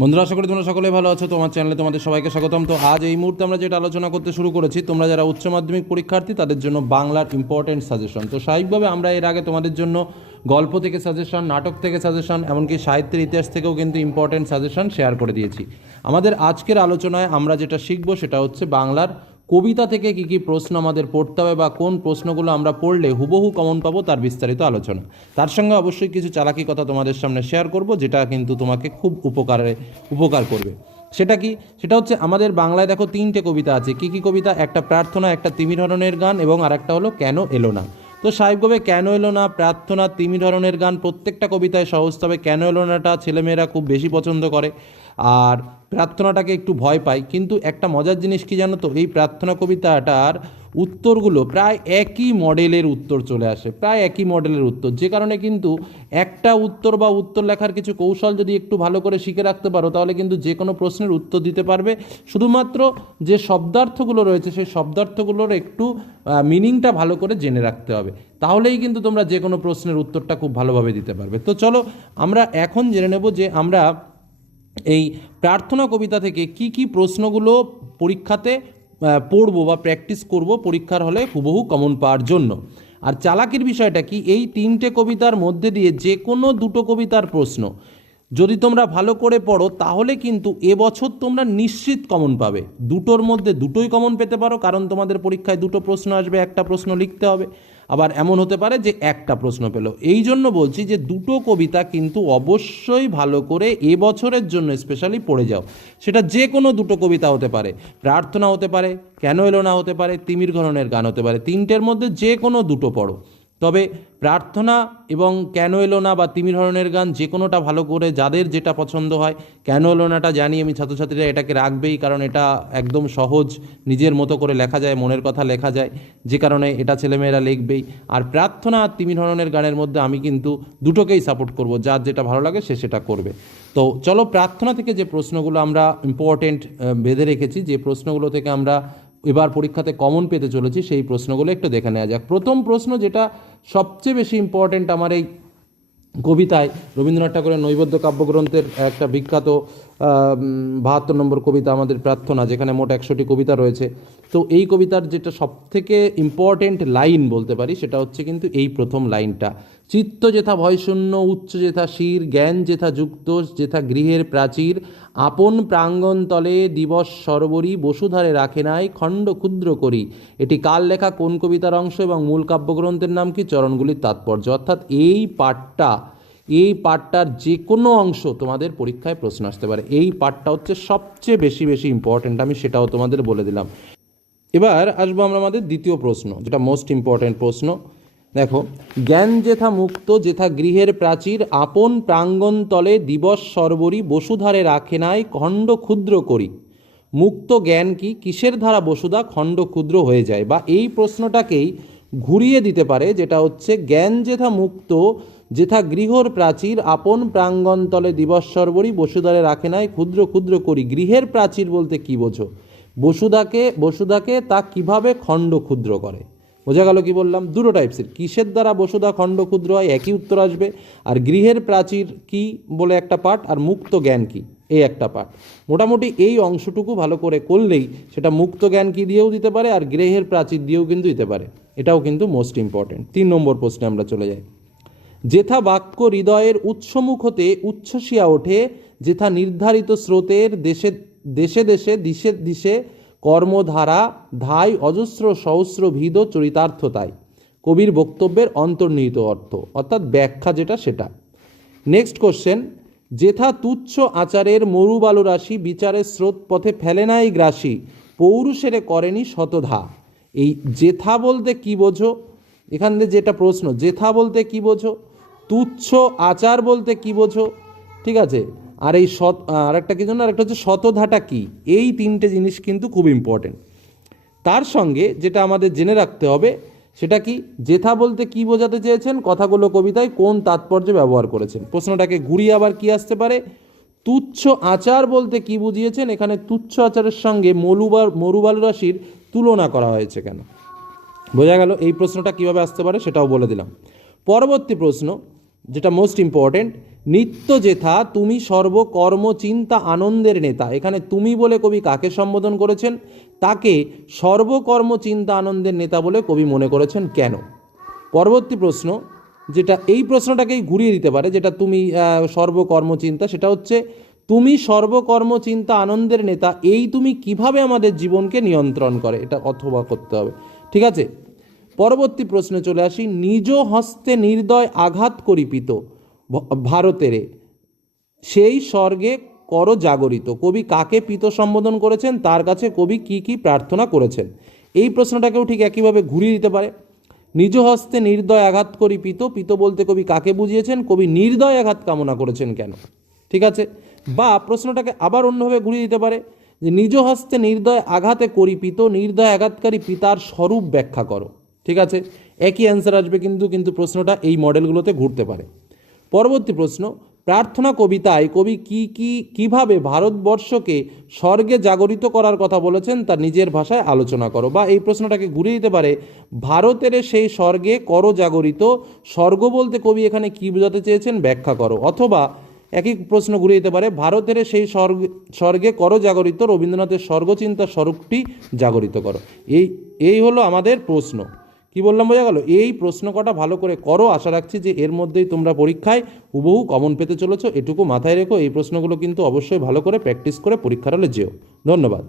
বন্ধুরা, আশা করি তোমরা সকলে ভালো আছো। তোমার চ্যানেলে তোমাদের সবাইকে স্বাগতম। তো আজ এই মুহূর্তে আমরা যেটা আলোচনা করতে শুরু করেছি, তোমরা যারা উচ্চ মাধ্যমিক পরীক্ষার্থী, তাদের জন্য বাংলার ইম্পর্টেন্ট সাজেশন তো স্বাভাবিকভাবে আমরা এর আগে তোমাদের জন্য গল্প থেকে সাজেশন নাটক থেকে সাজেশন এমনকি সাহিত্যের ইতিহাস থেকেও কিন্তু ইম্পর্টেন্ট সাজেশন শেয়ার করে দিয়েছি। আমাদের আজকের আলোচনায় আমরা যেটা শিখব, সেটা হচ্ছে বাংলার কবিতা থেকে কি কি প্রশ্ন আমাদের পড়তে হবে বা কোন প্রশ্নগুলো আমরা পড়লে হুবহু কমন পাবো তার বিস্তারিত আলোচনা। তার সঙ্গে অবশ্যই কিছু চালাকি কথা তোমাদের সামনে শেয়ার করব, যেটা কিন্তু তোমাকে খুব উপকারে, উপকার করবে। সেটা কি? সেটা হচ্ছে আমাদের বাংলায় দেখো তিনটে কবিতা আছে। কি কি কবিতা? একটা প্রার্থনা, একটা তিমি ধরনের গান এবং আরেকটা হলো কেন এলো না। তো স্বাভাবিকভাবে কেন এলো না, প্রার্থনা তিমি ধরনের গান প্রত্যেকটা কবিতায় সহজ, তবে কেন এলো নাটা ছেলেমেয়েরা খুব বেশি পছন্দ করে। আর প্রার্থনাটাকে একটু ভয় পায় কিন্তু একটা মজার জিনিস কি জানো তো? এই প্রার্থনা কবিতাটার উত্তরগুলো প্রায় একই মডেলের উত্তর চলে আসে, প্রায় একই মডেলের উত্তর। যে কারণে কিন্তু একটা উত্তর বা উত্তর লেখার কিছু কৌশল যদি একটু ভালো করে শিখে রাখতে পারো, তাহলে কিন্তু যে কোনো প্রশ্নের উত্তর দিতে পারবে। শুধুমাত্র যে শব্দার্থগুলো রয়েছে, সেই শব্দার্থগুলোর একটু মিনিংটা ভালো করে জেনে রাখতে হবে। তাহলেই কিন্তু তোমরা যে কোনো প্রশ্নের উত্তরটা খুব ভালোভাবে দিতে পারবে। তো চলো আমরা এখন জেনে নেব যে আমরা এই প্রার্থনা কবিতা থেকে কি কি প্রশ্নগুলো পরীক্ষাতে পড়ব বা প্র্যাকটিস করব পরীক্ষার হলে হুবহু কমন পাওয়ার জন্য। আর চালাকির বিষয়টা কি? এই তিনটে কবিতার মধ্যে দিয়ে যে কোনো দুটো কবিতার প্রশ্ন যদি তোমরা ভালো করে পড়ো, তাহলে কিন্তু এবছর তোমরা নিশ্চিত কমন পাবে। দুটোর মধ্যে দুটোই কমন পেতে পারো, কারণ তোমাদের পরীক্ষায় দুটো প্রশ্ন আসবে, একটা প্রশ্ন লিখতে হবে। আবার এমন হতে পারে যে একটা প্রশ্ন পেল। এই জন্য বলছি যে দুটো কবিতা কিন্তু অবশ্যই ভালো করে এবছরের জন্য স্পেশালি পড়ে যাও। সেটা যে কোনো দুটো কবিতা হতে পারে। প্রার্থনা হতে পারে, কেন এলো না হতে পারে, তিমির ঘরনের গান হতে পারে। তিনটের মধ্যে যে কোনো দুটো পড়ো। তবে প্রার্থনা এবং কেন এলো না বা তিমি ধরনের গান যে কোনোটা ভালো করে যাদের যেটা পছন্দ হয়, কেন এলো নাটা জানি আমি ছাত্রছাত্রীরা এটাকে রাখবেই, কারণ এটা একদম সহজ নিজের মতো করে লেখা যায়, মনের কথা লেখা যায়, যে কারণে এটা ছেলেমেয়েরা লিখবেই। আর প্রার্থনা আর তিমি ধরনের গানের মধ্যে আমি কিন্তু দুটোকেই সাপোর্ট করব, যার যেটা ভালো লাগে সে সেটা করবে। তো চলো প্রার্থনা থেকে যে প্রশ্নগুলো আমরা ইম্পর্টেন্ট বেঁধে রেখেছি, যে প্রশ্নগুলো থেকে আমরা এবার পরীক্ষাতে কমন পেতে চলেছি, সেই প্রশ্নগুলো একটু দেখে নেওয়া যাক। প্রথম প্রশ্ন যেটা সবচেয়ে বেশি ইম্পর্ট্যান্ট আমার এই কবিতায় রবীন্দ্রনাথ ঠাকুরের নৈবদ্য কাব্যগ্রন্থের একটা বিখ্যাত বাহাত্তর নম্বর কবিতা আমাদের প্রার্থনা, যেখানে মোট একশোটি কবিতা রয়েছে। তো এই কবিতার যেটা সবথেকে ইম্পর্টেন্ট লাইন বলতে পারি, সেটা হচ্ছে কিন্তু এই প্রথম লাইনটা চিত্ত যেথা ভয়শূন্য, উচ্চ যেথা শির, জ্ঞান যেথা যুক্ত, যেথা গৃহের প্রাচীর, আপন প্রাঙ্গণ তলে দিবস সরবরী বসুধারে রাখে নাই, খণ্ড ক্ষুদ্র করি। এটি কাল লেখা, কোন কবিতার অংশ এবং মূল কাব্যগ্রন্থের নাম কি, চরণগুলির তাৎপর্য। অর্থাৎ এই পাঠটা এই পাঠটার যে কোনো অংশ তোমাদের পরীক্ষায় প্রশ্ন আসতে পারে। এই পাঠটা হচ্ছে সবচেয়ে বেশি বেশি ইম্পর্ট্যান্ট আমি সেটাও তোমাদের বলে দিলাম। এবার আসব আমরা আমাদের দ্বিতীয় প্রশ্ন, যেটা মোস্ট ইম্পর্ট্যান্ট প্রশ্ন। দেখো, জ্ঞান যেথা মুক্ত, যেথা গৃহের প্রাচীর, আপন প্রাঙ্গণ তলে দিবস সর্বরী বসুধারে রাখে নাই, খণ্ড ক্ষুদ্র করি। মুক্ত জ্ঞান কি? কিসের দ্বারা বসুধা খণ্ড ক্ষুদ্র হয়ে যায়? বা এই প্রশ্নটাকেই ঘুরিয়ে দিতে পারে, যেটা হচ্ছে জ্ঞান যেথা মুক্ত যেথা গৃহর প্রাচীর আপন প্রাঙ্গণ তলে দিবস সর্বরী বসুধারে রাখে নাই, ক্ষুদ্র ক্ষুদ্র করি। গৃহের প্রাচীর বলতে কি বোঝো? বসুধাকে বসুধাকে তা কীভাবে খণ্ড ক্ষুদ্র করে? বোঝা গেল কি বললাম? দুটো টাইপসের কিসের দ্বারা বসুধা খণ্ড ক্ষুদ্র হয়? একই উত্তর আসবে। আর গৃহের প্রাচীর কি বলে একটা পাঠ? আর মুক্ত জ্ঞান কি? এই একটা পাঠ। মোটামুটি এই অংশটুকু ভালো করে করলেই সেটা মুক্ত জ্ঞান কি দিয়েও দিতে পারে, আর গৃহের প্রাচীর দিয়েও কিন্তু দিতে পারে। এটাও কিন্তু মোস্ট ইম্পর্টেন্ট তিন নম্বর প্রশ্নে আমরা চলে যাই। যেথা বাক্য হৃদয়ের উৎসমুখ হতে উচ্ছ্বসিয়া ওঠে, যেথা নির্ধারিত স্রোতের দেশে দেশে দেশে, দিশে দিশে কর্মধারা, ধাই, অজস্র, সহস্র, ভিদ চরিতার্থতায় কবির বক্তব্যের অন্তর্নিহিত অর্থ, অর্থাৎ ব্যাখ্যা যেটা সেটা। নেক্সট কোশ্চেন যেথা তুচ্ছ আচারের মরুবালু রাশি বিচারের স্রোত পথে ফেলে নাই গ্রাসী, পৌরুষেরে করেনি শতধা। এই জেথা বলতে কি বোঝো? এখান থেকে যেটা প্রশ্ন জেথা বলতে কি বোঝো? তুচ্ছ আচার বলতে কি বোঝো? ঠিক আছে? আর এই শত আর একটা কি জন্য আর একটা হচ্ছে শতধাটা কি? এই তিনটে জিনিস কিন্তু খুব ইম্পর্টেন্ট তার সঙ্গে যেটা আমাদের জেনে রাখতে হবে, সেটা কি? জেথা বলতে কি বোঝাতে চেয়েছেন, কথাগুলো কবিতায় কোন তাৎপর্য ব্যবহার করেছেন? প্রশ্নটাকে ঘুরিয়ে আবার কি আসতে পারে? তুচ্ছ আচার বলতে কি বুঝিয়েছেন? এখানে তুচ্ছ আচারের সঙ্গে মলুবার মরুবালু রাশির তুলনা করা হয়েছে কেন? বোঝা গেল এই প্রশ্নটা কীভাবে আসতে পারে সেটাও বলে দিলাম। পরবর্তী প্রশ্ন যেটা মোস্ট ইম্পর্টেন্ট নিত্য যেথা তুমি সর্বকর্ম চিন্তা আনন্দের নেতা। এখানে তুমি বলে কবি কাকে সম্বোধন করেছেন? তাকে সর্বকর্ম চিন্তা আনন্দের নেতা বলে কবি মনে করেছেন কেন? পরবর্তী প্রশ্ন, যেটা এই প্রশ্নটাকেই ঘুরিয়ে দিতে পারে, যেটা তুমি সর্বকর্ম চিন্তা, সেটা হচ্ছে, তুমি সর্বকর্ম চিন্তা আনন্দের নেতা, এই তুমি কীভাবে আমাদের জীবনকে নিয়ন্ত্রণ করে? এটা অথবা করতে হবে। ঠিক আছে? পরবর্তী প্রশ্নে চলে আসি। নিজ হস্তে নির্দয় আঘাত করিপিত ভারতেরে সেই স্বর্গে কর জাগরিত। কবি কাকে পিত সম্বোধন করেছেন? তার কাছে কবি কি কি প্রার্থনা করেছেন? এই প্রশ্নটাকেও ঠিক একইভাবে ঘুরিয়ে দিতে পারে। নিজ হস্তে নির্দয় আঘাত করি পিত পিত বলতে কবি কাকে বুঝিয়েছেন? কবি নির্দয় আঘাত কামনা করেছেন কেন? ঠিক আছে? বা প্রশ্নটাকে আবার অন্যভাবে ঘুরিয়ে দিতে পারে। যে নিজ হস্তে নির্দয় আঘাতে করি পিত নির্দয় আঘাতকারী পিতার স্বরূপ ব্যাখ্যা করো। ঠিক আছে? একই অ্যান্সার আসবে কিন্তু কিন্তু প্রশ্নটা এই মডেলগুলোতে ঘুরতে পারে। পরবর্তী প্রশ্ন, প্রার্থনা কবিতায় কবি কি কি, কীভাবে ভারতবর্ষকে স্বর্গে জাগরিত করার কথা বলেছেন তা নিজের ভাষায় আলোচনা করো? বা এই প্রশ্নটাকে ঘুরিয়ে দিতে পারে, ভারতের সেই স্বর্গে কর জাগরিত, স্বর্গ বলতে কবি এখানে কি বোঝাতে চেয়েছেন ব্যাখ্যা করো। অথবা একই প্রশ্ন ঘুরে দিতে পারে, ভারতের সেই স্বর্গ, স্বর্গে কর জাগরিত, রবীন্দ্রনাথের স্বর্গচিন্তার স্বরূপটি জাগরিত করো। এই এই হলো আমাদের প্রশ্ন। কি বললাম বোঝা গেল? এই প্রশ্ন কটা ভালো করে করো, আশা রাখছি যে এর মধ্যেই তোমরা পরীক্ষায় হুবহু কমন পেতে চলেছ। এটুকু মাথায় রেখো, এই প্রশ্নগুলো কিন্তু অবশ্যই ভালো করে প্র্যাকটিস করে পরীক্ষার হলে যেও। ধন্যবাদ।